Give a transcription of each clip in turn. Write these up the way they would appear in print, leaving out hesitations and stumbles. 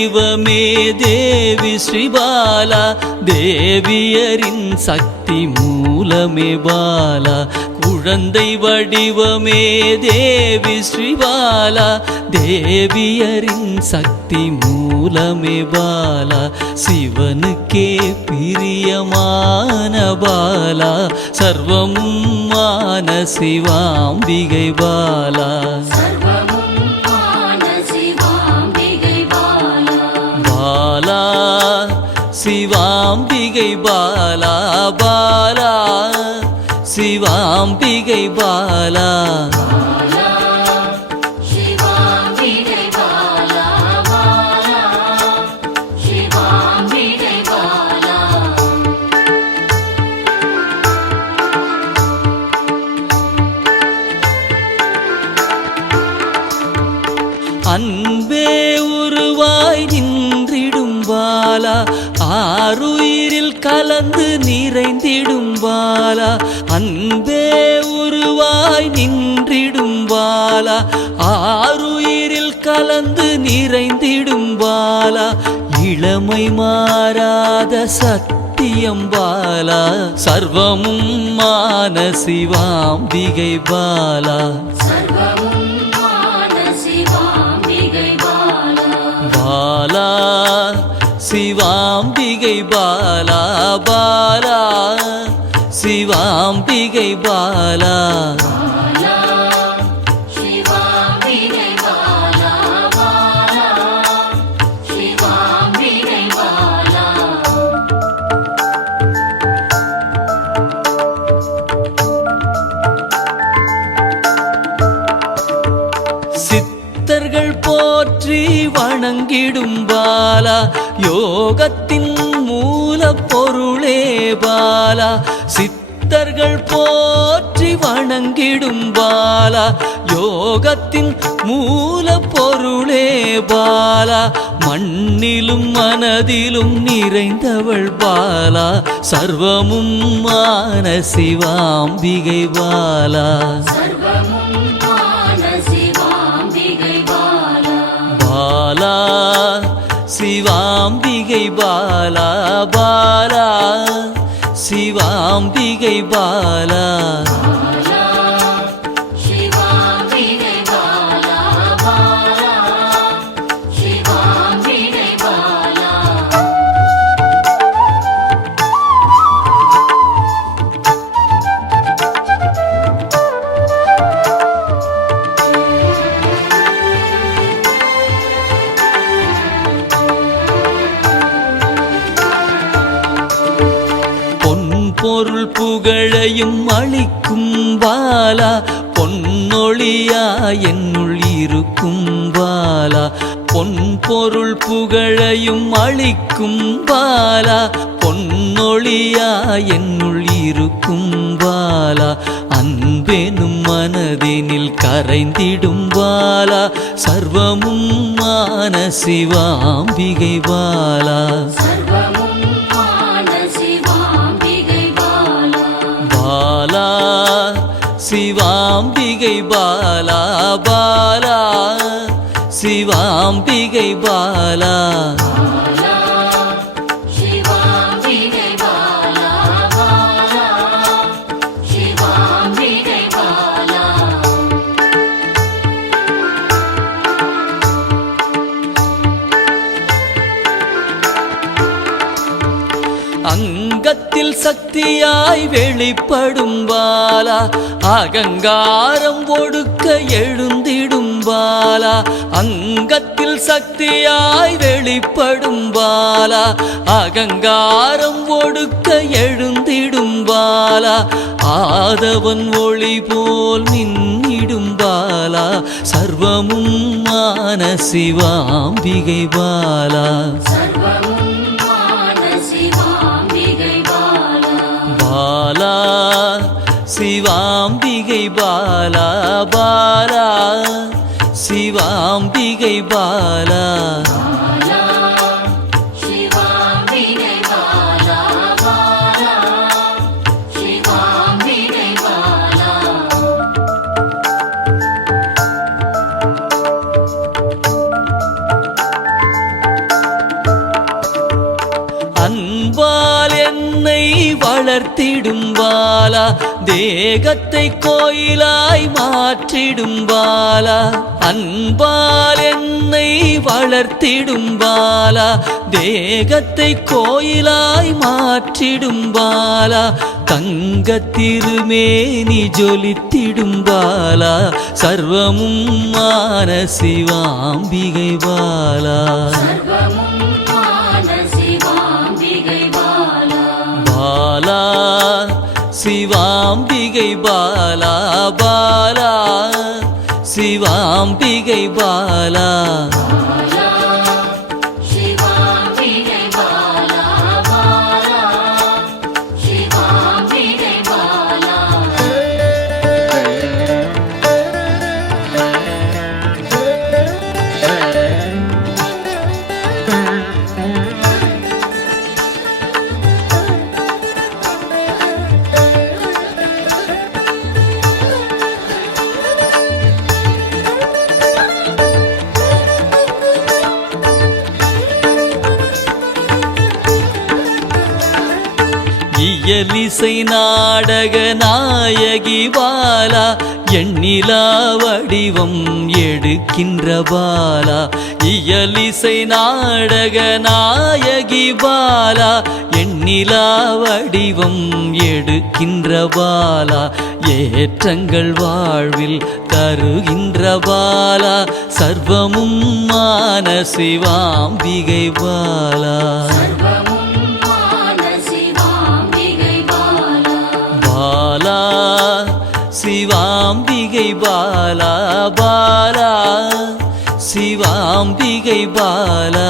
வடிவமே தேவி ஸ்ரீபாலா, தேவியரின் சக்தி மூலமே பாலா. குழந்தை வடிவமே தேவி ஸ்ரீபாலா, தேவியரின் சக்தி மூலமே பாலா. சிவனுக்கே பிரியமான பாலா, சர்வமும் மான சிவாம்பிகை பாலா. பாலா சிவாம்பிகை பாலா, பாலா சிவாம்பிகை பாலா. அன்பே உருவாய் நின்றிடும் பாலா, ஆருயிரில் கலந்து நிறைந்திடும் பாலா. அன்பே உருவாய் நின்றிடும் பாலா, ஆருயிரில் கலந்து நிறைந்திடும் பாலா. இளமை மாறாத சத்தியம் பாலா, சர்வமும் மான சிவாம்பிகை பாலா. பாலா சிவாம்பிகை பாலா, பாலா சிவாம்பிகை பாலா. சித்தர்கள் போற்றி வணங்கிடும் பாலா, யோகத்தின் மூல பொருளே பாலா. சித்தர்கள் போற்றி வணங்கிடும் பாலா, யோகத்தின் மூல பொருளே பாலா. மண்ணிலும் மனதிலும் நிறைந்தவள் பாலா, சர்வமும் மான சிவாம்பிகை பாலா. பாலா சிவாம்பிகை பாலா, பாலா சிவாம்பிகை பாலா. பொருள் புகழையும் அளிக்கும் பாலா, பொன்னொழியா என்னுள் இருக்கும் பாலா. பொன் பொருள் புகழையும் அளிக்கும் பாலா, பொன்னொழியா என்னுள் இருக்கும் பாலா. அன்பெனும் மனதினில் கரைந்திடும் பாலா, சர்வமும் மான சிவாம்பிகை பாலா. பாலா சிவாம்பிகை பாலா, பாலா சிவாம்பிகை பாலா. அங்கத்தில் சக்தியாய் வெளிப்படும் பாலா, அகங்காரம் ஒடுக்க எழுந்திடும் பாலா. அங்கத்தில் சக்தியாய் வெளிப்படும் பாலா, அகங்காரம் ஒடுக்க எழுந்திடும் பாலா. ஆதவன் ஒளி போல் மின்னிடும் பாலா, சர்வமும் மான சிவாம்பிகை பாலா. பாலா சிவாம்பிகை பாலா, பாலா சிவாம்பிகை பாலா. வளர்த்திடும் பாலா தேகத்தை கோயிலாய் மாற்றிடும் பாலா அன்பால் என்னை வளர்த்திடும் பாலா தேகத்தை கோயிலாய் மாற்றிடும் பாலா தங்க திருமேனி ஜொலித்திடும் பாலா சர்வமும் மான சிவாம்பிகை பாலா பாலா சிவாம்பிகை பாலா பாலா சிவாம்பிகை பாலா இயலிசை நாடக நாயகி பாலா எண்ணிலா வடிவம் எடுக்கின்ற பாலா இயலிசை நாடக நாயகி பாலா எண்ணிலா வடிவம் எடுக்கின்ற பாலா ஏற்றங்கள் வாழ்வில் தருகின்ற பாலா சர்வமும் மான சிவாம்பிகை பாலா பாலா சிவாம்பிகை பாலா பாலா சிவாம்பிகை பாலா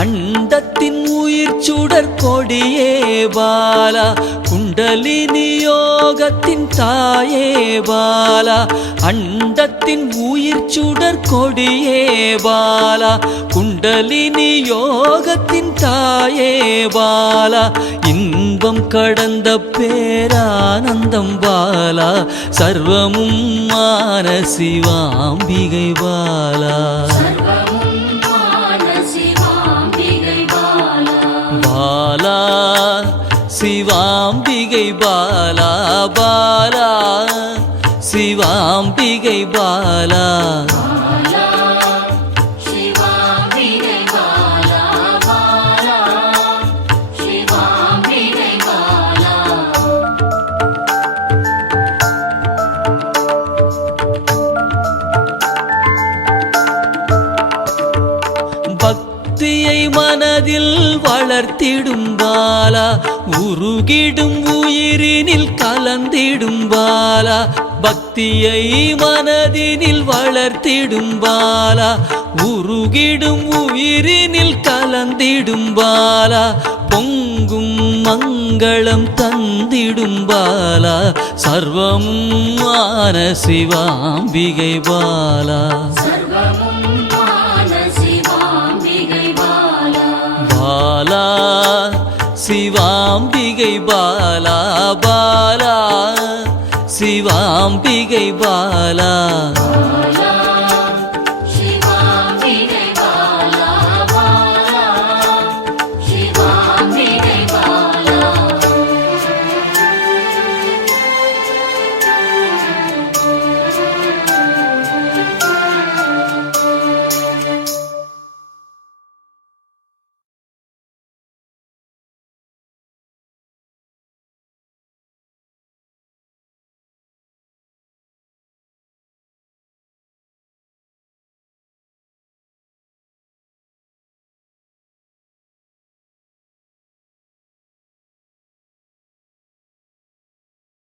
அண்டத்தின் உயிர் சுடர் கொடியே பாலா குண்டலினி யோகத்தின் தாயே பாலா அண்டத்தின் உயிர் சுடர் கொடியே பாலா குண்டலினி யோகத்தின் தாயே பாலா இன்பம் கடந்த பேரானந்தம் பாலா சர்வமும் மான சிவாம்பிகை பாலா பாலா சிவாம்பிகை பாலா பாலா சிவாம்பிகை பாலா பக்தியை மனதில் வளர்த்திடும் பாலா உருகிடும் உயிரினில் கலந்திடும் பாலா பக்தியை மனதினில் வளர்த்திடும் பாலா உருகிடும் உயிரினில் கலந்திடும் பாலா பொங்கும் மங்களம் தந்திடும் பாலா சர்வமும் மான சிவாம்பிகை பாலா பாலா சிவாம்பிகை பாலா பாலா சிவாம்பிகை பாலா